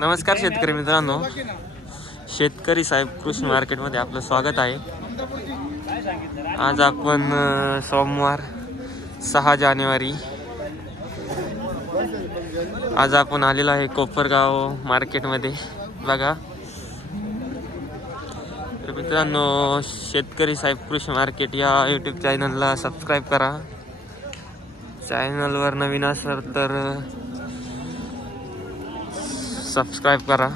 नमस्कार शेतकरी मित्रांनो, शेतकरी साहेब कृषी मार्केटमध्ये आपलं स्वागत आहे। आज आपण सोमवार 6 जानेवारी आज आपण आलेलो आहे कोपरगाव मार्केटमध्ये। बघा तर मित्रांनो, शेतकरी साहेब कृषी मार्केट या यूट्यूब चॅनलला सबस्क्राइब करा। चॅनलवर नवीन असाल तर सबस्क्राइब करा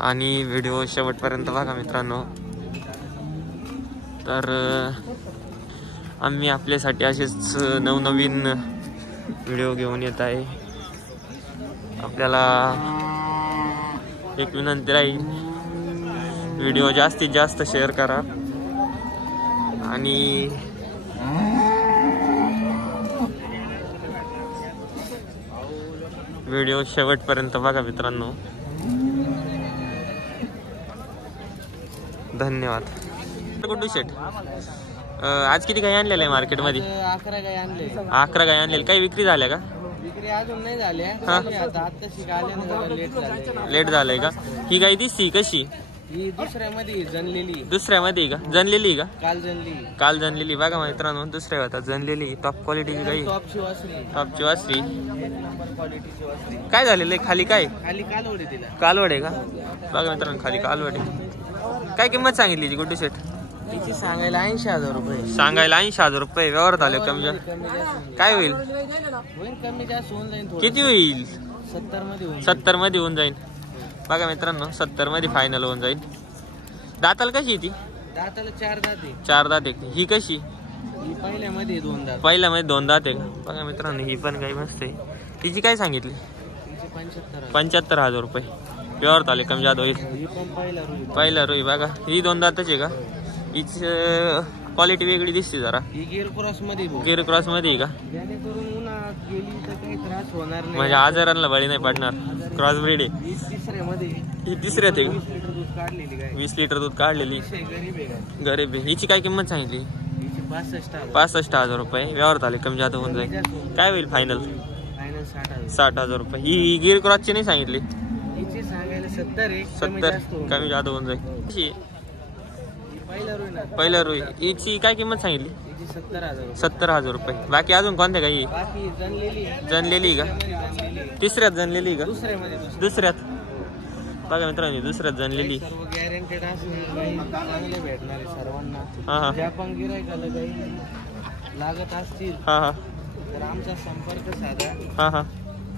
आणि व्हिडिओ शेवटपर्यंत बघा मित्रांनो। तर आम्ही आपल्यासाठी असेच नवनवीन व्हिडिओ घेऊन येत आहे। आपल्याला एक विनंती राहील, व्हिडिओ जास्तीत जास्त शेअर करा आणि व्हिडिओ शेवटपर्यंत बघा मित्रांनो। धन्यवाद। गुड्डू शेठ, आज किती गाय आणलेल्या आहे मार्केटमध्ये? 11 गाय आणले। 11 गाय आणलेल्या, काही विक्री झाल्या का? विक्री अजून नाही झाल्या। आता शिकाले ना, लेट झालंय का? ही गाय दिसती कशी? ही दुसऱ्यामध्ये जनलेली। दुसऱ्यामध्ये का? जनलेली का? काल जनलेली बघा मित्रांनो, दुसऱ्या होता जनलेली। टॉप क्वालिटीची गाय, टॉपची वासरी, नंबर क्वालिटीची वासरी। काय झालेलं आहे खाली? काय खाली कालवड आहे तिला। कालवड आहे का? बघा मित्रांनो, खाली कालवड आहे। काय किंमत सांगितली जी गुड्डू शेठ? तिची सांगायला 80,000 रुपये। सांगायला 80,000 रुपये। व्यवहार झाले कमी काय होईल? कमी जास्त होऊन जाईल। किती होईल? 70 मध्ये होईल। 70 मध्ये होऊन जाईल। बघा मित्रांनो, 70 मध्ये फायनल होऊन जाईल। दाताल कशी ती? दाताला 4 दात आहे। 4 दात आहे। ही कशी? ही पहिल्यामध्ये 2 दात। पहिल्यामध्ये 2 दात आहे का? बघा मित्रांनो, ही पण काही मस्त आहे। तिची काय सांगितली? तिची 75,000 रुपये। व्यवहार झाले कमी जास्त होईल। ही पण पहिला रुई बघा, ही 2 दाताची आहे का? हिची क्वालिटी वेगळी दिसते जरा। ही गिर क्रॉस मध्ये आहे का? जेणेकरून उन्हात गेली तर काही त्रास होणार नाही, म्हणजे आजारांना बळी नाही पडणार। क्रॉस ब्रीड आहे। ही तिसऱ्यामध्ये। ही तिसऱ्यात आहे का? 20 लिटर दूध काढलेली गाय। 20 लिटर दूध काढलेली। गरीब आहे गाय। गरीब आहे। हिची काय किंमत सांगितली? हिची 65,000। 65,000 रुपये। व्यवहार झाले कमी जास्त होऊन जाईल। काय होईल फायनल? 60,000 रुपये। ही गिर क्रॉसची नाही सांगितली? हिची सांगायला 70 आहे। 70 कमी जास्त होऊन जाईल। पहिला रुई, हिची काय किंमत सांगितली? 70,000 रुपये। बाकी अजून कोणत्या काही? बाकी जनलेली का? तिसऱ्यात जनलेली का? दुसऱ्यात बघा मित्रांनो, दुसऱ्यात जनलेली। सर्व गॅरंटेड असणार, काही चांगले भेटणार आहे सर्वांना। हा ज्या पण गिरायकाला काही लागत असतील तर आमचा संपर्क साधा।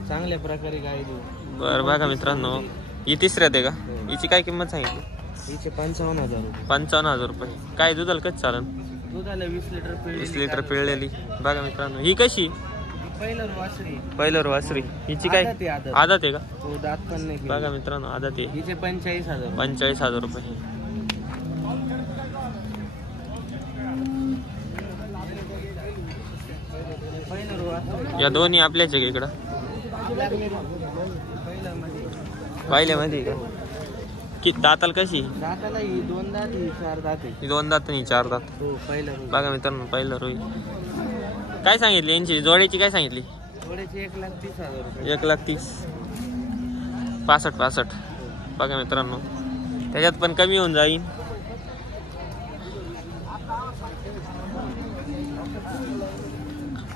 चांगल्या प्रकारे गाय देऊ। बरं बघा मित्रांनो, ही तिसऱ्यात आहे का? हिची काय किंमत सांगितली? हिचे 55,000 रुपये। 55,000 रुपये। काय दुधाला कच चालन? दुधाला 20 लिटर पिळलेली। बघा मित्रांनो, ही कशी? पहिलं वासरी। हिची काय आदत आहे का? हो, दात पण नाही। बघा मित्रांनो, आदत आहे। हिचे 45,000। 45,000 रुपये। या दोन्ही आपल्याच आहे का इकडं? पहिल्यामध्ये का? किती दाताल कशी? दाताला ही 2 दात, ही 4 दात आहे। ही 2 दात आणि 4 दात। हो, पहिला बघा मित्रांनो, पहिला रोई। काय सांगितली यांची जोडीची? काय सांगितली? जोडीची 1,30,000 रुपये। 1,30,000। 65. बघा मित्रांनो, त्याच्यात पण कमी होऊन जाईल।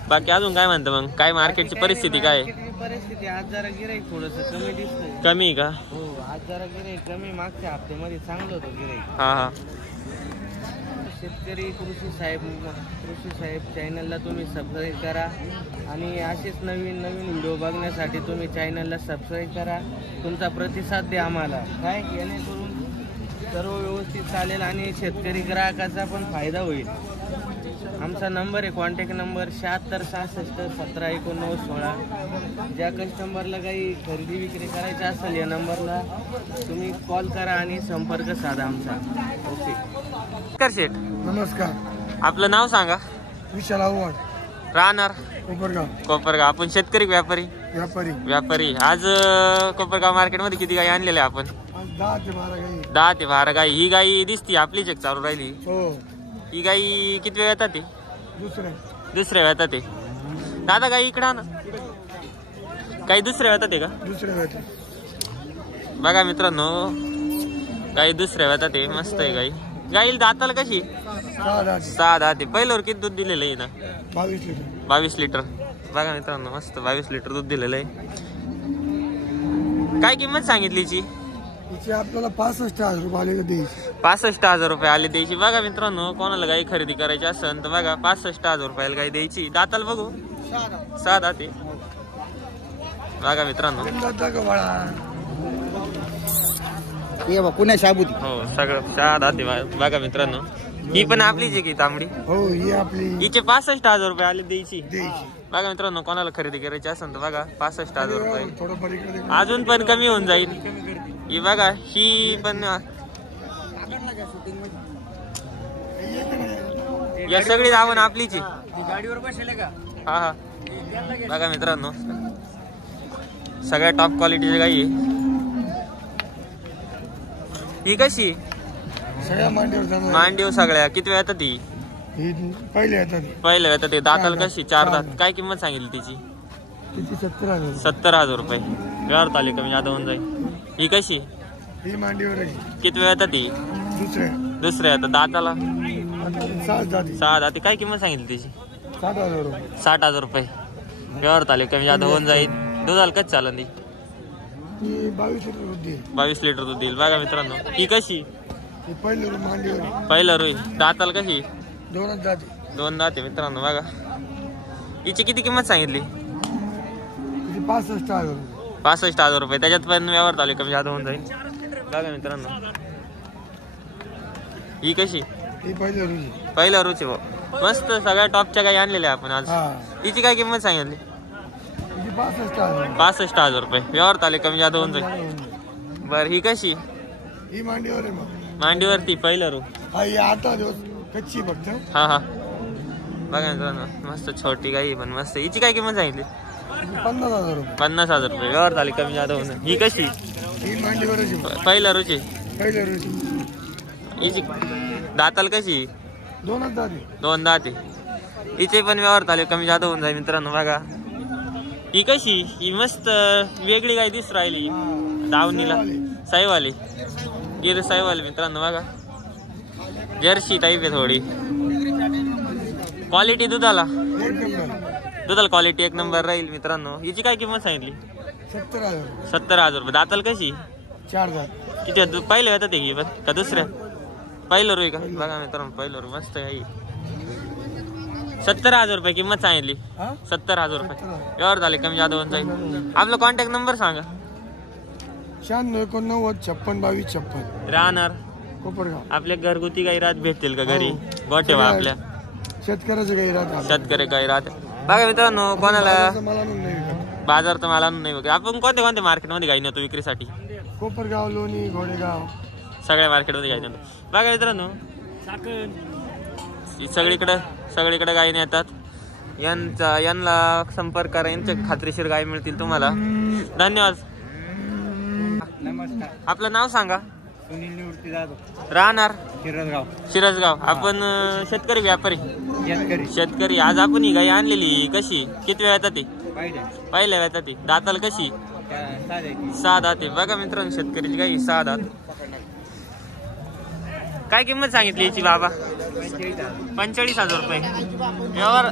बाकी अजून काय म्हणतं मग? काय मार्केटची परिस्थिती काय आहे? परिस्थिती आज जरा गिराईक थोडस कमी दिसतंय। कमी का? हो, आज जरा गिराईक कमी। मागच्या हप्त्यामध्ये चांगलं होतं गिराईक। शेतकरी कृषी साहेब चॅनलला तुम्ही सबस्क्राईब करा आणि असेच नवीन व्हिडिओ बघण्यासाठी तुम्ही चॅनलला सबस्क्राईब करा। तुमचा प्रतिसाद द्या आम्हाला, काय जेणेकरून सर्व व्यवस्थित चालेल आणि शेतकरी ग्राहकाचा पण फायदा होईल। आमचा नंबर आहे, कॉन्टॅक्ट नंबर 76 66 17 19 16। ज्या कस्टमरला काही खरेदी विक्री करायची असेल या नंबरला तुम्ही कॉल करा आणि संपर्क साधा आमचा। ओके। नमस्कार शेठ। नमस्कार। आपलं नाव सांगा? विशाल आव्हाड, राहणार कोपरगाव। आपण शेतकरी व्यापारी। आज कोपरगाव मार्केटमध्ये किती गाई आणलेल्या आपण? 10 ते 12 गाई। 10 ते 12 गाई। ही गाई दिसती आपलीच एक चालू राहिली। हो। ही गाई किती वेळ येतात? ती दुसऱ्या वेळात आहे। दादा गाई इकडं ना, काही दुसऱ्या वेळात आहे का? दुसऱ्या वेळात। बघा मित्रांनो गाई दुसऱ्या वेळा ते मस्त आहे गाई. गाईल दाताला कशी 6 दाते. पहिल्यावर किती दूध दिलेलं आहे ना 22 लिटर. बघा मित्रांनो मस्त 22 लिटर दूध दिलेलं आहे. काय किंमत सांगितली हिची? आपल्याला 65,000 रुपये आले द्यायची. 65,000 रुपये आले द्यायची. बघा मित्रांनो कोणाला गाई खरेदी करायची असेल तर बघा 65,000 रुपयाला गाई द्यायची. दाताला बघू 6 दाते. बघा मित्रांनो पुण्या शाबुती हो सगळं 6 दाते. बघा मित्रांनो ही पण आपलीच आहे की तांबडी. हो ही आपली. हिचे 65,000 रुपये आले द्यायची. बघा मित्रांनो कोणाला खरेदी करायची असेल तर बघा 65,000 रुपये. अजून पण कमी होऊन जाईल. ही बघा ही पण या सगळी दावण आपलीच आहे. गाडीवर बसले का? हा हा. बघा मित्रांनो सगळ्या टॉप क्वालिटीची गाई आहे. ही कशी सगळ्या मांडीवर मांडीव सगळ्या किती वेळ येतात ती? पहिल्या येतात ते. दाताला कशी 4 दात. काय किंमत सांगितली तिची? 70,000 रुपये. व्यवहार आले कमी जादा होऊन जाईल. ही कशी ही मांडीवर किती वेळ येतात ती? दुसऱ्या येतात. दाताला 6 दाती. काय किंमत सांगितली तिची? 60,000 रुपये. व्यवहार आले कमी जादा होऊन जाईल. दुधाला कच चालन ती? 22 लिटर दूध देईल. बघा मित्रांनो ही कशी पहिलं रोई. दाताला कशी 2 दाते. मित्रांनो बघा हिची किती किंमत सांगितली? 65,000 रुपये. त्याच्यात पण व्यवहार झाले कमी जादा होऊन जाईल. बघा मित्रांनो ही कशी पहिल्या रुची भाऊ. मस्त सगळ्या टॉपच्या काही आणलेल्या आपण आज. तिची काय किंमत सांगितली? 65,000 रुपये. व्यवहार आले कमी जादा होऊन जाईल. बर ही कशी मांडीवरती पहिलं रू. कच्ची फक्त. हा हा. बघा मित्रांनो मस्त छोटी गाई पण मस्त. हिची काय किंमत सांगितली? 50,000 रुपये. व्यवहार झाले कमी जादा होऊन. ही कशी पहिल्या रुची हिची दाताल कशी 2 दाते. हिचे पण व्यवहार झाले कमी जादा होऊन जाईल. मित्रांनो बघा ही कशी ही मस्त वेगळी गाय दिसू राहिली दावणीला. साईवाली गिर साईवाली. मित्रांनो बघा जर्सी टाईप आहे थोडी. क्वालिटी दुधाला क्वालिटी 1 नंबर राहील. मित्रांनो हिची काय किंमत सांगितली? 70,000 रुपये. दाताल कशी 4 दात. किती पहिलं येतात की पण का दुसऱ्या? पहिलं रोई का? बघा मित्रांनो पहिलं रो मस्त आहे. 70,000 रुपये किंमत सांगितली. 70,000 रुपये. व्यवहार झाले कमी जादा होऊन जाईल. आपला कॉन्टॅक्ट नंबर सांगा. 96 89 56 22 56. राहणार कोपरगाव. आपल्या घरगुती गाई राहत भेटतील का घरी? गोठेवा आपल्या शेतकऱ्याचं गाई राहत. शेतकरी गाई राहत. बघा मित्रांनो कोणाला मला नाही बाजार तर मला नाही बघा. आपण कोणत्या मार्केटमध्ये गाई नेतो विक्रीसाठी? कोपरगाव लोणी घोडेगाव सगळ्या मार्केटमध्ये गाई नेतो. बघा मित्रांनो सगळीकडे गाई नेतात. यांना संपर्क करा. यांच्या खात्रीशीर गाय मिळतील तुम्हाला. धन्यवाद. नमस्कार. आपलं नाव सांगा. सुनील निवृत्ती जाधव. राहणार शिरसगाव. आपण शेतकरी व्यापारी शेतकरी. आज आपण ही गाई आणलेली कशी किती वेळ येतात ती? पहिल्या वेळ येतात ती. दाताला कशी 6 दाते. बघा मित्रांनो शेतकरीची गाई 6 दात. काय किंमत सांगितली याची बाबा? 45,000 रुपये. व्यवहार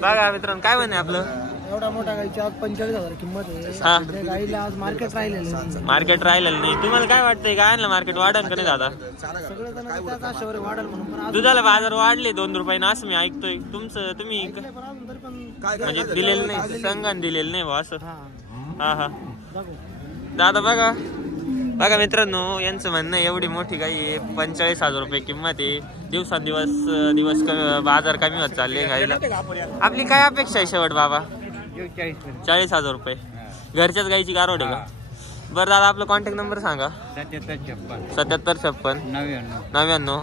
बघा मित्रांनो काय म्हणे आपलं? एवढा मोठा गाईची आज 45,000 किंमत आहे. हा गाईला आज मार्केट राहिलेलं नाही. तुम्हाला काय वाटतंय काय आणलं मार्केट वाढल का नाही दादा? दुधाला बाजार वाढले 2 रुपयानं असं मी ऐकतोय. तुम्ही म्हणजे दिलेलं नाही संघाने दिलेलं नाही बा असं. हा हा दादा बघा मित्रांनो यांचं म्हणणं एवढी मोठी गाई आहे 45,000 रुपये किंमत आहे. दिवस बाजार कमी होत चालले गाईला. आपली काय अपेक्षा आहे शेवट बाबा? 40,000 रुपये. घरच्याच गाईची गारोड आहे का? बरं दादा आपला कॉन्टॅक्ट नंबर सांगा. 77 56 99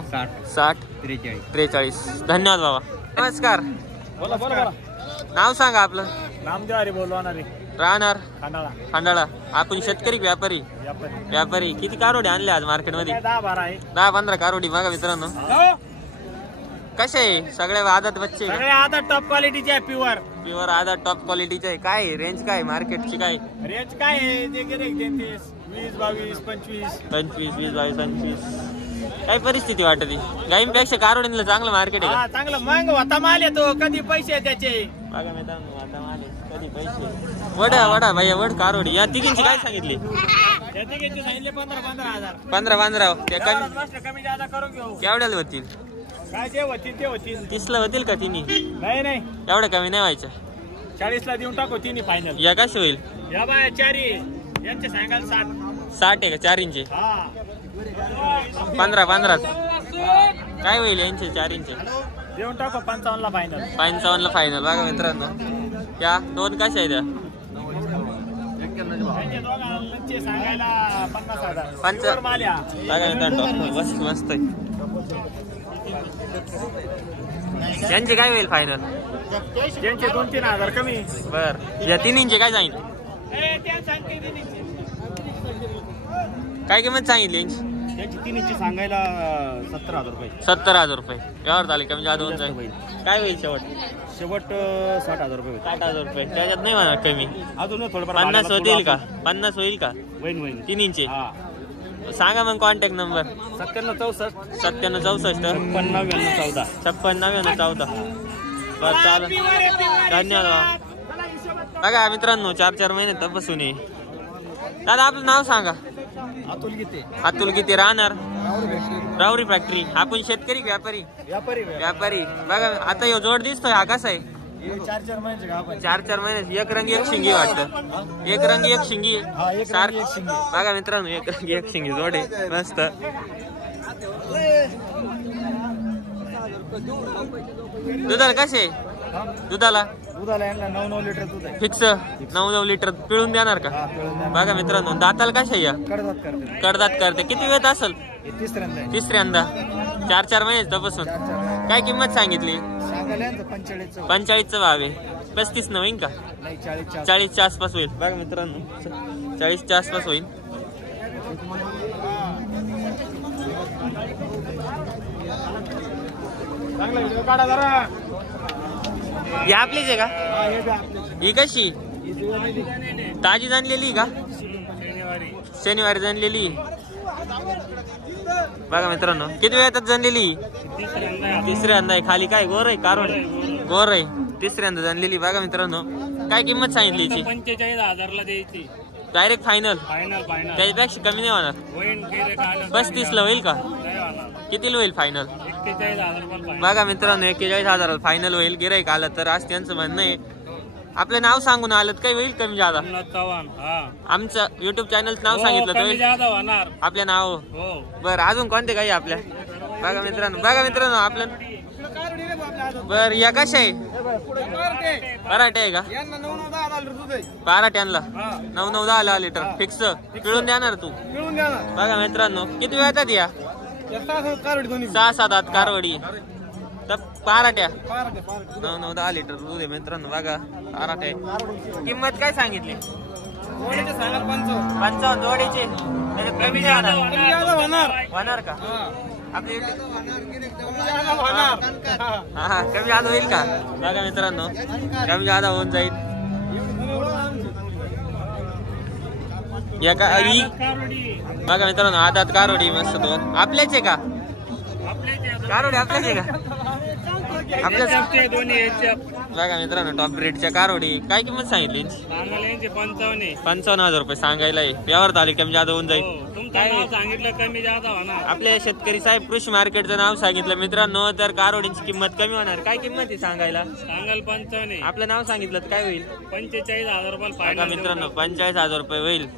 60 43. धन्यवाद बाबा. नमस्कार. नाव सांगा आपलं. नामदेवारी बोलवणारे. राहणार खंडाळा. आपण शेतकरी व्यापारी. किती कारोडी आणले आज मार्केटमध्ये? 10-15 कारोडी. बघा मित्रांनो कसे आहे सगळे आदत बच्चे? आदत टॉप क्वालिटीचे आहे. प्युअर आदत टॉप क्वालिटीचे आहे. काय रेंज काय मार्केटची? काय रेंज काय आहे? जे गिरेक देते 20, 22, 25. 25, 20, 22, 25. काय परिस्थिती वाटते गाईंपेक्षा कारोडीला चांगलं मार्केट आहे का? चांगलं मग होता माल येतो कधी पैसे त्याचे. बघा मित्रांनो आता माले कधी पैसे वडा भैया वड कारोडी या तिघींची काय सांगितली? सांगितले 15,000. 15 त्या कमी जादा करून घेऊ. केवढ्याला होतील? काय जे होतील ते होतील. 30ला होतील का तिन्ही? नाही एवढ्या कमी नाही व्हायच्या. 40ला देऊन टाकू तिन्ही फायनल. या कशी होईल? या बाय चारी यांचे सांगाल 60 आहे का 4 इंची? 15 काय होईल यांचे 4 इंची? देऊन टाकू 55ला फायनल. 55ला फायनल. बघा मित्रांनो या दोन कशा आहेत त्या? सांगायला 50,000. बघा मित्रांनो मस्त आहे. यांचे काय होईल फायनल? त्यांचे 2-3 कमी. बर या तिन्हींचे काय सांगितले? काय किंमत सांगितली यांची? त्यांची तिन्हीची सांगायला 17,000 रुपये. 70,000 रुपये. यावर झाले कमी जादा होऊन जाईल. काय होईल शेवट? 60,000 रुपये. 60,000 रुपये. त्याच्यात नाही म्हणा कमी. अजून थोडंफार 50 होतील का? 50 होईल का होईल. तिन्हींचे? सांगा मग कॉन्टॅक्ट नंबर. 97 64 56 बरं चालेल. धन्यवाद. बघा मित्रांनो 4 महिने तपासून ये. दादा आपलं नाव सांगा. अतुल गीते राहणार राहुरी फॅक्टरी. आपण शेतकरी व्यापारी. बघा आता ह्यो जोड दिसतोय हा कसा आहे? 4 महिन्याची. एक रंग एक शिंगी वाटतं. एक रंग एक शिंगी बघा मित्रांनो एक रंग एक शिंगी जोड आहे मस्त. दुधाला कसे? दुधाला 9 लिटर दूध आहे. फिक्स 9 लिटर पिळून देणार का? बघा मित्रांनो दाताला कशा या? कडदात करते. किती वेळ असेल? तिसऱ्यांदा. 4 महिन्याच तपासून. काय किंमत सांगितली? 45चा भाव आहे. 35 न होईल का? 40च्या आसपास होईल. बघा मित्रांनो 40च्या आसपास होईल. ही आपलीच आहे का? ही कशी ताजी जाणलेली का? शनिवारी जाणलेली. बघा मित्रांनो किती वेळात जाणलेली? तिसऱ्यांदा आहे. खाली काय गोर आहे? कारोड गोर आहे. तिसऱ्यांदा जाणलेली. बघा मित्रांनो काय किंमत सांगितली? 45,000ला द्यायची. Direct final. त्याच्यापेक्षा कमी नाही होणार. 35ला होईल का? कितीला होईल फायनल? 41,000 बघा मित्रांनो 41,000 फायनल होईल. गिराईक आलं तर आज त्यांचं म्हणणं आहे. आपलं नाव सांगून आलं काही होईल कमी जादा? आमचं युट्यूब चॅनलचं नाव सांगितलं तर होईल आपल्या नाव. बरं अजून कोणते काही आपल्या? बघा मित्रांनो आपलं बर या कशा आहे? पराठे आहे का? पराठ्यांना 9-10 लिटर फिक्स पिळून देणार तू? बघा मित्रांनो किती वेळ येतात या? 6-7 कारवडी तर पराठ्या 9-10 लिटर दूध आहे मित्रांनो. बघा पराठे. किंमत काय सांगितली? 55 जोडीचे. कमी होणार का? आपली हा कमी जादा होईल का? बघा मित्रांनो कमी जादा होऊन जाईल. बघा मित्रांनो आदात कारोडी मस्त दोन. आपल्याच आहे का कारोडी? आपल्याच आहे का? आपल्याच. बघा मित्रांनो टॉप रेटच्या कारोडी. काय किंमत सांगितली? 55,000 रुपये सांगायला आहे. व्यवहार आले कमी जादा होऊन जाईल. सांगितलं कमी जादा होणार. आपल्या शेतकरी साहेब कृषी मार्केटचं नाव सांगितलं मित्रांनो तर कारोडींची किंमत कमी होणार. काय किंमत आहे सांगायला? सांगाल 55. आपलं नाव सांगितलं तर काय होईल? 45,000 रुपये. मित्रांनो 45,000 रुपये होईल.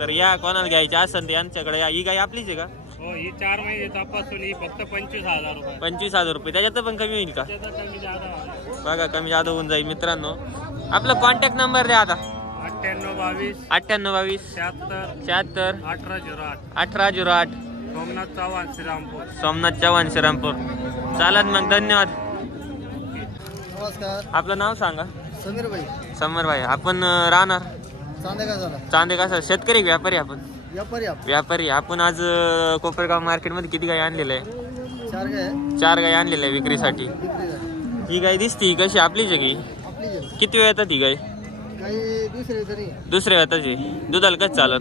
तर या कोणाला घ्यायचे असेल यांच्याकडे या. ही गाय आपलीच आहे का? हो ही 4 महिने तपासून ही फक्त 25,000 रुपये. 25,000 रुपये. त्याच्यात पण कमी होईल का? कमी जादा. बघा कमी जादा होऊन जाईल मित्रांनो. आपला कॉन्टॅक्ट नंबर द्या आता. 9822 9822 76 1808 1808. सोमनाथ चव्हाण श्रीरामपूर. सोमनाथ चव्हाण श्रीरामपूर. चालत मग धन्यवाद. नमस्कार. आपलं नाव सांगा. समीर भाई. आपण राहणार चांदे का सर. शेतकरी व्यापारी? आपण व्यापारी. आपण आज कोपरगाव मार्केट मध्ये किती गाय आणलेलं आहे? 4 गाय आणलेलं आहे विक्रीसाठी. ही गाय दिसती कशी? आपलीच आहे की? किती वेळ येतात ही गाय? दुसऱ्या वेळाची. दुधाला कसं चालत?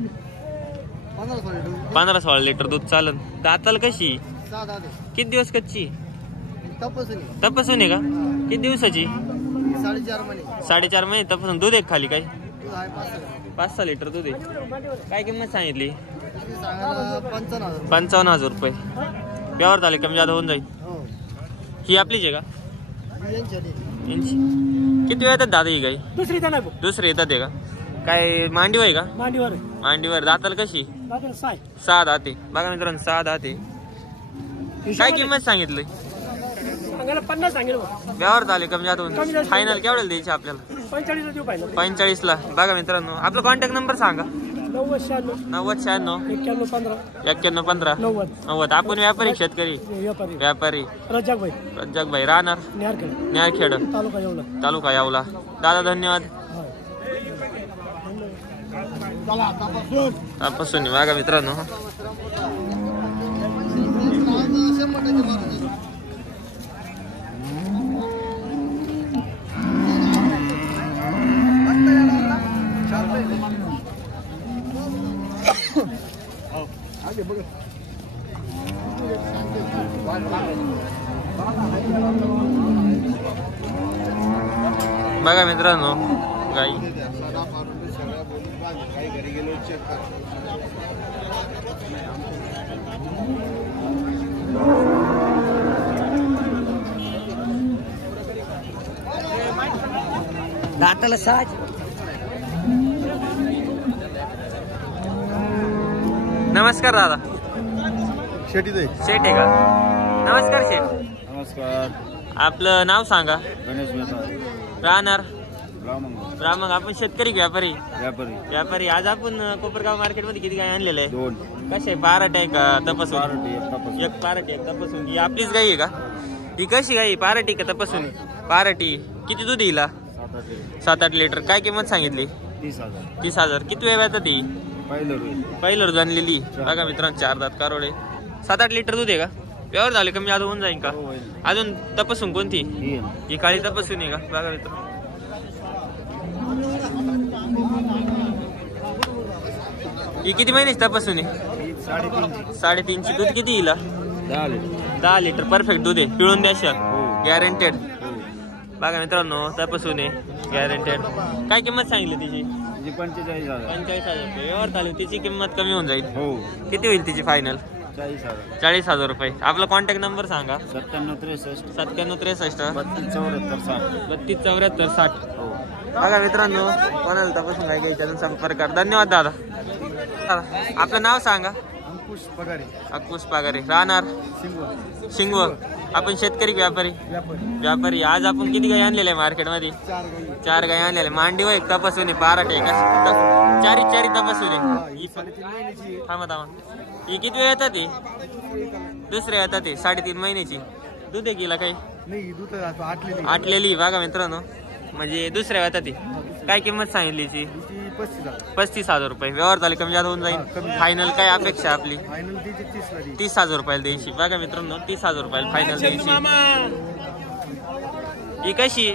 15-16 लिटर दूध चालन. दाताल कशी? 6 दात किती दिवस कच्ची? तपासून आहे का? किती दिवसाची? 4.5 महिने 4.5 महिने तपासून. दूध आहे खाली काय? दूध आहे 5-6 लिटर दूध आहे. काय किंमत सांगितली? सांगायला 55,000. 55,000 रुपये. व्यवहार झाले कमी जादा होऊन जाईल. हो ही आपलीच आहे का? यांची किती वेळ येतात दादा ही गाई? दुसरी येतात आहे का? काय मांडीवर आहे का? मांडीवर. दाताल कशी? 6 दाते. बघा मित्रांनो 6 दाते. काय किंमत सांगितली? 50 सांगेल. व्यवहार झाले कमी जादा होऊन. फायनल केवढ्याला द्यायची आपल्याला? 45 ला. बघा मित्रांनो आपला कॉन्टॅक्ट नंबर सांगा. 9096 9115 90. आपण व्यापारी शेतकरी? व्यापारी. रज्जाक भाई राहणार न्यारखेड तालुका यावला. दादा धन्यवाद. तपासून बघा मित्रांनो. बघा मित्रांनो गाई. दाताला 6. नमस्कार दादा. शेट आहे का? नमस्कार शेठ. नमस्कार. आपलं नाव सांगा. गणेश मेहता. राहणार ब्राह्मण. आपण शेतकरी व्यापारी? व्यापारी. आज आपण कोपरगाव मार्केट मध्ये किती गाय आणलेलं आहे? 2. कसे पारट आहे का तपासून? एक पारटी एक तपासून. ही आपलीच गाई आहे का? ही कशी गाई? पारटी का तपासून? पारटी. किती दूध येईल? 7-8 लिटर. काय किंमत सांगितली? 30,000. किती वेळ येतात ती? पहिलं जाणलेली. बघा मित्रांनो 4 दात कारोडे. 7-8 लिटर दूध आहे का? व्यवहार झाले कमी जादा होऊन जाईल का? अजून तपासून कोणती? ही काळी तपासून आहे का? बघा मित्रांनो. ही किती महिन्याची तपासून आहे? 3.5ची. दूध किती येईल? 10 लिटर. परफेक्ट दूध आहे. पिळून द्याशाल गॅरंटेड. बघा मित्रांनो तपासून आहे गॅरंटेड. काय किंमत सांगितली तिची? 45,000 रुपये. व्यवहार चालू. तिची किंमत कमी होऊन जाईल. किती होईल तिची फायनल? 40,000 रुपये. आपला कॉन्टॅक्ट नंबर सांगा. 9763 3274 60. बघा मित्रांनो कोणाला तपासून काय घ्यायचं संपर्क करा. धन्यवाद दादा. आपलं नाव सांगा. अंकुश पगारे. राहणार शिंगव. आपण शेतकरी व्यापारी. आज आपण किती गाय आणलेल्या आहे मार्केटमध्ये? 4 गाय आणलेल्या. मांडीवर एक तपासून पाराट आहे का? 4 तपासून आहे. थांबा. ही किती वेळ येतात? दुसऱ्या येतात. 3.5 महिन्याची. दूध आहे गेला काही? आटलेली. बघा मित्रांनो म्हणजे दुसऱ्या येतात. काय किंमत सांगितली? 35,000 रुपये. व्यवहार झाले कमी जादा होऊन जाईल. फायनल काय अपेक्षा आपली? 30,000 रुपयाला द्यायची. बघा मित्रांनो 30,000 रुपयाला फायनल द्यायची. ही कशी?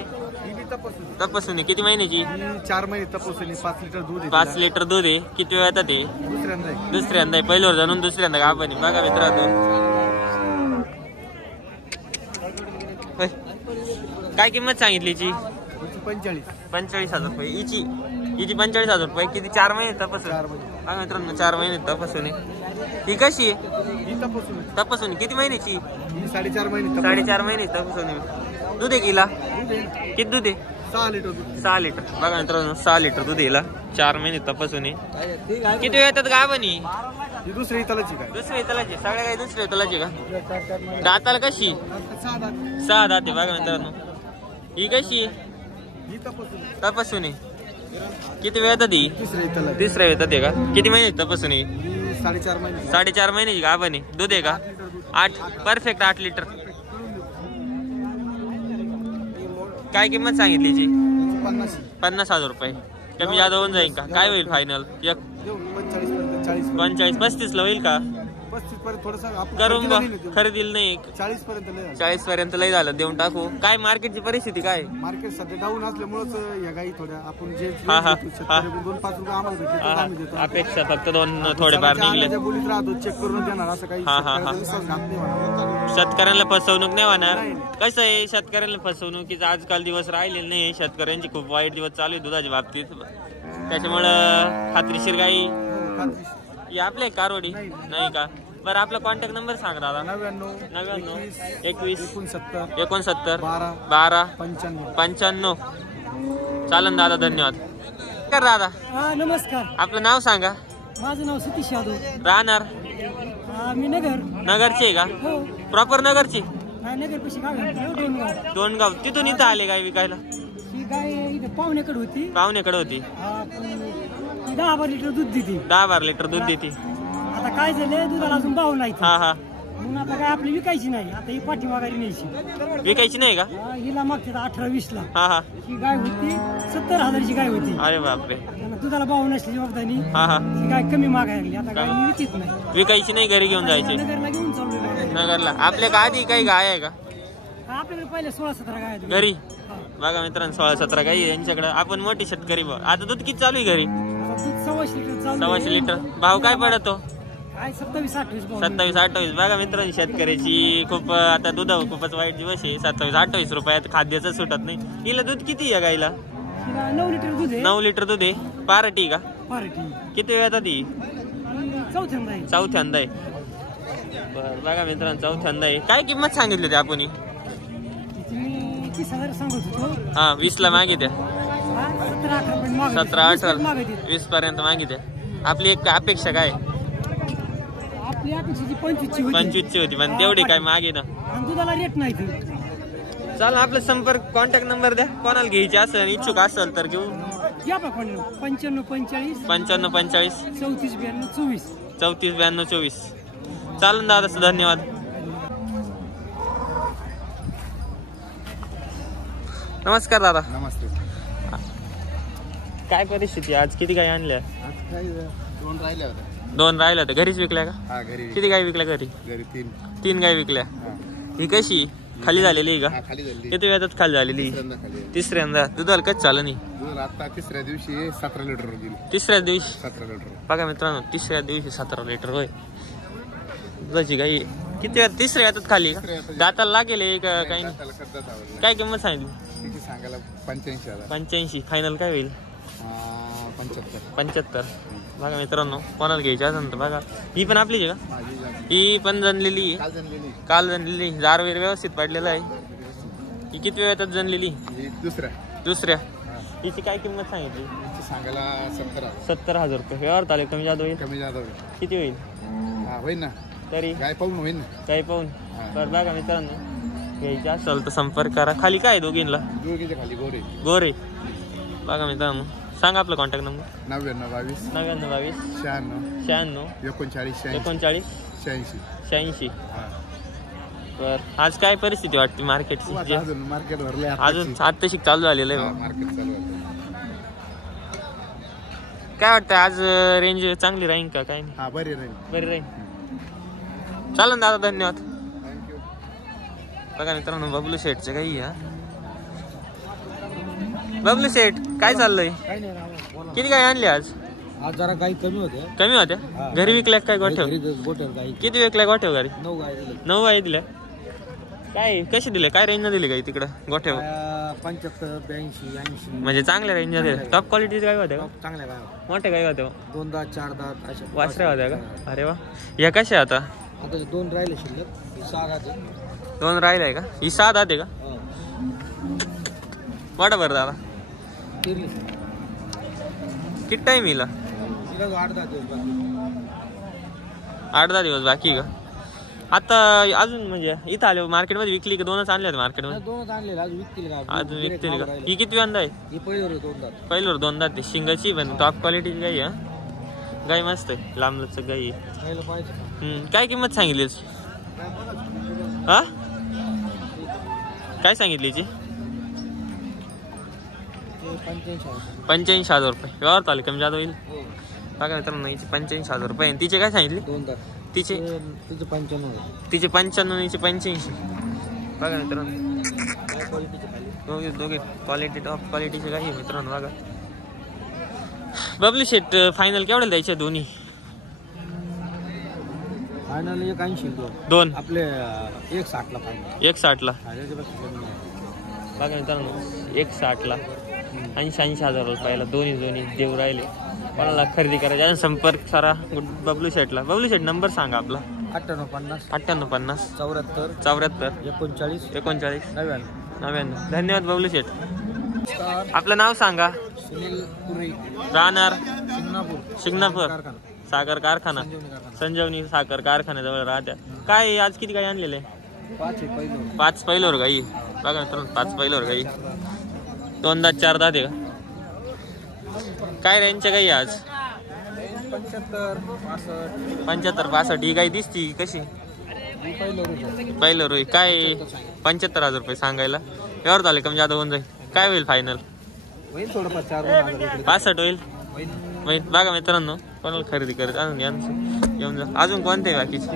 तपासून आहे. किती महिन्याची? 4 महिने तपासून. 5 लिटर दूध. 5 लिटर दूध आहे. किती वेळ येतात? दुसऱ्यांदा. पहिल्यावर जाणून दुसऱ्यांदा का आपण. बघा मित्रांनो काय किंमत सांगितली? 45,000 रुपये. हिची 45,000 रुपये. किती? 4 महिने तपासून. बघा मित्रांनो 4 महिने तपासून आहे. ही कशी आहे? तपासून. किती महिन्याची? 4.5 महिने. 4.5 महिने तपासून. दूध आहे गेला? किती दूध आहे? 6 लिटर. बघा मित्रांनो 6 लिटर दूध येईल. 4 महिने तपासून. किती वेळ येतात गावानी? दुसऱ्या इथलाची. सगळ्या काही दुसऱ्या इथलाची का? दाताला कशी? 6 दाते. बघा मित्रांनो ही कशी? तपासून. किती वेळ येतात? तिसऱ्या येतात का? किती महिने तपासून? 4.5 महिन्याची गावानी. दूध आहे का? 8. Perfect 8 litre. काय किंमत सांगितली? 50,000 रुपये. कमी जादा होऊन जाईल का? काय होईल फायनल? 45-35 ला होईल का? 35 पर्यंत थोडस करून बा खरेदीला नाही 40 पर्यंत लय 40 पर्यंत लय झालं देऊन टाकू. काय मार्केटची परिस्थिती काय? मार्केट सध्या डाऊन असल्यामुळेच या गाई थोड्या आपण जे हा, हा. 2-5 रुपये आम्हाला भेटले तर आम्ही देतो. अपेक्षा फक्त दोन थोडेफार निघले. त्या बोलीत राहतो चेक करून देणार असं काही हा, हा, हा. विश्वास घात नाही म्हणा. शेतकऱ्यांना फसवणूक नाही होणार. कसं आहे शेतकऱ्यांना फसवणुकीचा आजकाल दिवस राहिलेले नाही. शेतकऱ्यांची खूप वाईट दिवस चालू आहे दुधाच्या बाबतीत. त्याच्यामुळं खात्रीशीर गाई ही आपले कारवडी नाही का? बरं आपला कॉन्टॅक्ट नंबर सांग दादा. 99 21 69 12 95. चालन दादा धन्यवाद. कर दादा. नमस्कार. आपलं नाव सांगा. माझं नाव सतीश यादव. राहणार मी नगरची आहे का? हो. प्रॉपर नगरची? नगर पशी गाव दोनगाव. तिथून इथं आले गाय विकायला? ही गाय इथे पाहुण्याकडे होती. पाहुण्याकडे होती. 10-12 लिटर दूध देते. 10-12 लिटर दूध देते. आता काय झालं दुधाला अजून भाव नाही. हा हा. म्हणून आता काय आपली विकायची नाही. आता ही पाठीमागारी न्यायची. विकायची नाही का? हिला मागते 18-20 ला. हा हा. ही गाय होती 70,000ची गाय होती. अरे बापरे. दुधाला भाव नसली जबाबदारी. हा हा. ही गाय कमी मागायला लागली. आता गाय मी विकत नाही. विकायची नाही घरी घेऊन जायची नगरला घेऊन चाललोय. नगरला. आपल्या का आधी काही गाय आहे का? आपल्याकडे पहिले 16-17 गाय आहेत. घरी बघा मित्रांनो 16-17 गाई यांच्याकडे. आपण मोठी शेतकरी बघ. आता दूध किती चालू आहे घरी? दूध 1.25 लिटर चालू. 1.25 लिटर. भाव काय पडतो? काय 27-28 भाव. 27-28. बघा मित्रांनो शेतकऱ्याची खूप आता दूध खूपच वाईट दिवस आहे. 27-28 रुपयात खाद्याचं सुटत नाही. हिला दूध किती आहे गाईला? हिला 9 लिटर दूध आहे. 9 लिटर दूध आहे. पार्टी का? पार्टी. किती वेळ ती? चौथ्यांदा आहे. चौथ्यांदा आहे. बरं बघा मित्रांनो चौथ्यांदा आहे. काय किंमत सांगितली होती आपण? मी 30,000 सांगत होतो. हा 20 ला मागित्या. 17-18 पर्यंत मागत. 17-18 20 पर्यंत मागित्या. आपली एक अपेक्षा काय? आपली अपेक्षाची 25ची होती. 25ची होती पण तेवढी काय मागे ना. आणि दुधाला रेट नाही तर. चला आपला संपर्क कॉन्टॅक्ट नंबर द्या. कोणाला घ्यायची असेल इच्छुक असेल तर घेऊ. या बा कोण 95-45 55-45 34-92-24 34-92-24. चालन दादा धन्यवाद. नमस्कार दादा. नमस्ते. काय परिस्थिती आज? किती गाय आणल्या? आज काही 2 राहिल्या होत्या. 2 राहिल्या होत्या. घरीच विकल्या का? हा घरी. किती गाय विकल्या घरी? घरी 3 गाय विकल्या. ही कशी खाली झालेली आहे का? खाली झाली. किती वेळात खाली झालेली? तिसऱ्यांदा. दुधाला कच चालू नाही. आता तिसऱ्या दिवशी 17 लिटर गेली. तिसऱ्या दिवशी 17 लिटर. बघा मित्रांनो तिसऱ्या दिवशी 17 लिटर होय दुधाची गाई. किती वेळात? तिसऱ्या यातच खाली का? दाताला लागेल का काही? काय किंमत सांगितली? सांगायला 85,000. 85. फायनल काय होईल? 75. बघा मित्रांनो कोणाला घ्यायची असेल तर बघा. ही पण आपलीच आहे का? ही पण जनलेली काल जनलेली. जारवेर व्यवस्थित पडलेला आहे. ही किती वेळात जनलेली? दुसऱ्या. हिची काय किंमत सांगितली? सांगायला 70,000 रुपये. व्यवहार आले कमी जादा होईल? कमी जादा किती होईल? होईल ना तरी काय पाहून होईल ना. काही पाहून. तर बघा मित्रांनो घ्यायची असेल तर संपर्क करा. खाली काय दोघींना? खाली गोरे. बघा मित्रांनो सांगा आपला कॉन्टॅक्ट नंबर. 99 99 22 96 39 86. बर आज काय परिस्थिती वाटते मार्केटची? मार्केट भरले अजून आत्ताशी चालू झालेलं आहे. मार्केट चालू आहे. काय वाटतं आज रेंज चांगली राहील का? काय नाही बरी राहील. चालन दादा धन्यवाद. बघा मित्रांनो बबलू शेठचं काही हा. बबलू शेठ काय चाललंय? किती गाय आणली आज? आज जरा गाई कमी होत्या. घरी विकल्या काय गोठ्यावर? किती विकल्या गोठ्यावर घरी? 9 गाई दिल्या. काय कशी दिले? काय रेंज दिली गाई तिकडं गोठ्यावर? 75 82 80. म्हणजे चांगल्या रेंज दिल्या. टॉप क्वालिटीच्या गाय होत्या का? चांगल्या गाय. मोठ्या गाय होत्या? 2 दात 4 दात अशा वासऱ्या होत्या का? अरे वा. या कशा आता? आता 2 राहिले शिल्लक. 6 दात. 2 राहिलाय का? ही 6 दात आहे का? वाटा बरं दादा किती टाइम येईल? 8-10 दिवस बाकी का? आता अजून म्हणजे इथं आले मार्केटमध्ये विकली का? 2च आणले मार्केटमध्ये? 2च आणले. अजून विकतील का? ही किती वेळा आहे? पहिल्यावर 2 दात. शिंगाची पण टॉप क्वालिटीची गाई आहे. गाई मस्त आहे. लांबलच गाई आहे. काय किंमत सांगितली? हा काय सांगितली याची? 85,000 रुपये. व्यवहार चालेल कमी जादा होईल. बघा मित्रांनो याची 85,000 रुपये. तिचे काय सांगितले? तिचे तिचे 95. तिचे 95 हिचे 85. बघा मित्रांनो दोघे क्वालिटी टॉप क्वालिटीचे काही आहे मित्रांनो. बघा बबली शेट फायनल केवढ्याला द्यायचे दोन्ही? फायनल 180 दोन आपले 160 ला फायनल. 160 ला. बघा मित्रांनो 160 ला 80,000 रुपयाला दोन्ही देऊ राहिले. कोणाला खरेदी करायची संपर्क सारा बबलू शेटला. बबलू शेट नंबर सांगा आपला. 5850 5850 74 74 39 39 99. 99. धन्यवाद बबलू शेट. आपलं नाव सांगा. सुनील पुरी राहणार शिंगणापूर शिंगणापूर साखर कारखाना संजीवनी साखर कारखान्याजवळ राहत्या. काय आज किती गाई आणलेले? 5 पहिल्यावर गाई. बघा मित्रांनो 5 पहिल्यावर गाई. 2 दात 4 दात आहे का? काय रेंजच्या गाई आज? 75 65. ही गाई दिसती कशी? पहिलं रोई काय 75,000 रुपये सांगायला. यावर झाले कमी जादा होऊन जाईल. काय होईल फायनल? होईल थोडंफार 65 होईल. बघा मित्रांनो कोणाला खरेदी करत अजून घेऊन जा. अजून कोणते बाकीचे?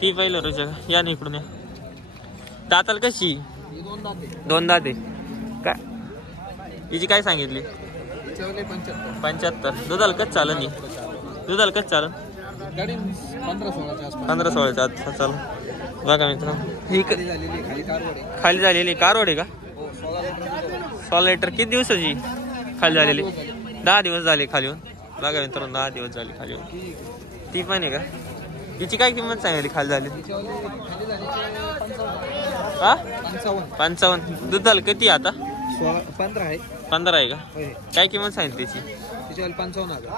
ती पहिलं रोज या ना इकडून या. दाताल कशी? 2 दात आहे. काय हिची काय सांगितली? 75. दुधाला कच चालन नाही. दुधाला कच चालन 15-16च्या आत चालन. बघा मित्रांनो ही खाली झालेली कारवड आहे का? 16 लिटर. किती दिवसाची खाली झालेली? 10 दिवस झाले खाली होऊन. बघा मित्रांनो 10 दिवस झाले खाली होऊन. ती पण आहे का? तिची काय किंमत सांगितली खाली झाली? 55. दुधाला किती आता? 15 आहे. 15 आहे का? काय किंमत सांगितली त्याची?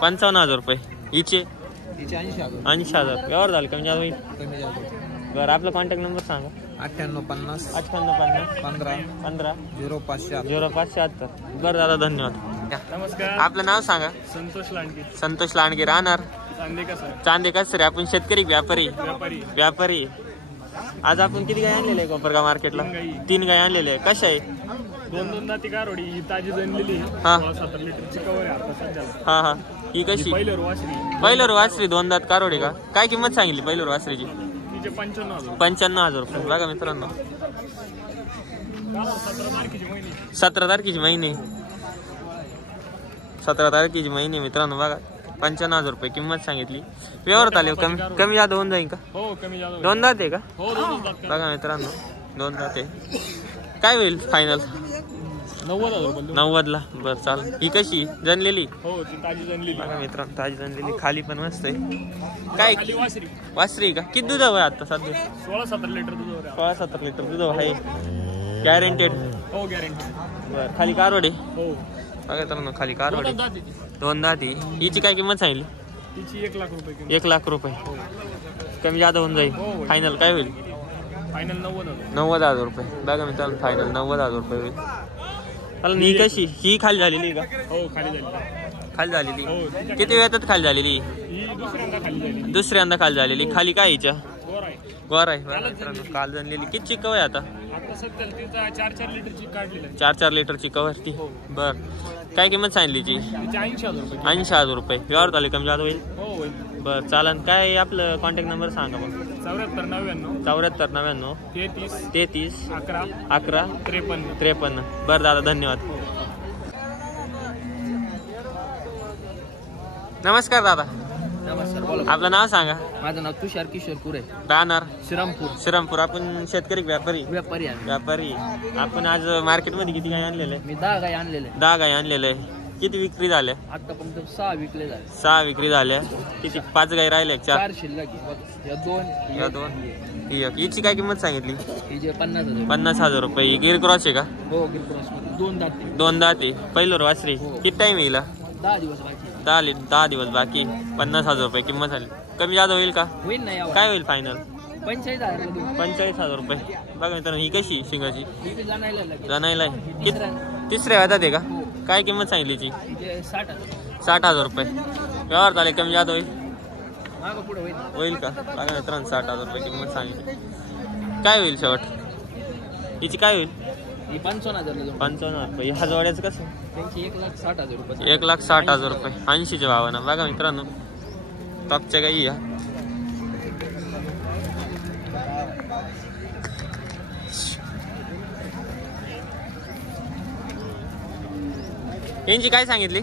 55,000 रुपये. हिचे 80,000. यावर झालं कमी जास्त होईल. बरं आपला कॉन्टॅक्ट नंबर सांगा. 9850 5850 15 15 0576. 0576. बरं दादा धन्यवाद. नमस्कार. आपलं नाव सांगा. संतोष लांडगे. संतोष लांडगे राहणार चांदेकर. आपण शेतकरी व्यापारी. आज आपण किती गाय आणलेले आहे कोपरगाव मार्केटला? 3 गाय आणलेले आहे. कशा आहे? 2 दाती कारोडी ही ताजी जनलेली. हा 17 लिटरची कवर आहे आता सध्याला. हा ही कशी? पहिल्यावर वासरी 2 दात कारोडे का? काय किंमत सांगितली पहिल्यावर वासरीची? तिचे 55,000. 55,000 रुपये. बघा मित्रांनो 17 तारखेची महिने मित्रांनो. बघा 55,000 रुपये किंमत सांगितली. व्यवहारात आले कमी जादा होऊन जाईल का? हो कमी जादा. 2 दात आहे का? हो 2 दात. बघा मित्रांनो 2 दात आहे. काय होईल फायनल? 90,000 रुपये. 90 ला. बरं चालेल. ही कशी जनलेली? हो ती ताजी जनलेली. बघा मित्रांनो ताजी जनलेली. खाली पण मस्त आहे. काय खाली वासरी. वासरी का? किती दूध आहे आता सध्या? 16-17 लिटर दूध आहे. 16-17 लिटर दूध आहे. गॅरंटेड? हो गॅरंटी. बरं खाली कारवडे. हो बघा मित्रांनो खाली कारवडे. 2 दात आहे ती. 2 दाती. हिची काय किंमत सांगितली? तिची 1 लाख रुपये किंमत. 1 लाख रुपये. कमी जादा होऊन जाईल. हो. फायनल काय होईल? फायनल 90,000. 90,000 रुपये. बघा मित्रांनो फायनल 90,000 रुपये होईल. ही कशी? ही खाली झालेली का? हो खाली झाली. खाली झालेली. हो किती वेळात खाली झालेली? ही दुसऱ्यांदा खाली झाली. दुसऱ्यांदा खाली झालेली. खाली काय हिच्या? गोर आहे. गोर आहे. बघा मित्रांनो काल जनलेली. किती कव आहे आता? आता सध्याला तिचा 4-4 लिटरची काढलेली आहे. 4-4 लिटरची कवर ती. बर काय किंमत सांगितली तिची? तिचे 80,000 रुपये. 80,000 रुपये. व्यवहार झाले कमी जादा होईल. हो होईल. बरं चालन. काय आपलं कॉन्टॅक्ट नंबर सांगा मग. 74-99 74-99 33 33 11 11 53. 53. बरं दादा धन्यवाद. नमस्कार दादा. नमस्कार बोला. आपलं नाव सांगा. माझं नाव तुषार किशोर पुरे. राहणार श्रीरामपूर. आपण शेतकरी व्यापारी आहे. व्यापारी. आपण आज मार्केटमध्ये किती गाय आणलेलं आहे? मी 10 गाय आणलेले. 10 गाय आणलेलं आहे. किती विक्री झाल्या? आतापर्यंत 6 विकले झाले. 6 विक्री झाल्या. किती 5 गाय राहिल्या? 4 शिल्लक आहे. या 2 या 2. हिची काय किंमत सांगितली? ही जे 50,000. 50,000 रुपये. ही गिर क्रॉस आहे का? हो गिरक्रॉस 2 दाते. 2 दाते. पहिलं वासरी. किती टाइम येईल? 10 दिवस बाकी. 10 दिवस बाकी. 50,000 रुपये किंमत झाली. कमी जादा होईल का? होईल ना यावर. काय होईल फायनल? 45,000. 45,000 रुपये. बघा मित्रांनो ही कशी शिंगाची? ही जाणायला लागेल. जाणायला आहे. तिसऱ्या हातात आहे का? काय किंमत सांगितली ती? 60,000 रुपये. व्यवहार झाले कमी जादा होईल. मागं पुढे होईल का? बघा मित्रांनो 60,000 रुपये किंमत सांगितली. काय होईल शेवट? हिची काय होईल? 55,000 रुपये. ह्या जोड्याचं कसं? त्यांची 1,60,000 रुपये. 1,60,000 रुपये. 80च्या भावानं. बघा मित्रांनो टॉपच्या गाई या यांची काय सांगितली?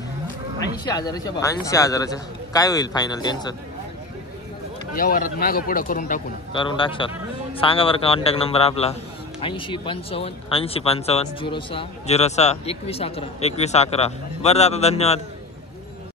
80,000च्या 80,000च्या. काय होईल फायनल त्यांचं? या वारात मागं पुढं करून टाकू ना. करून टाकशाल. सांगा बरं कॉन्टॅक्ट नंबर आपला. 8055 8055 06 06 21 11. 21 11. बरं दादा धन्यवाद.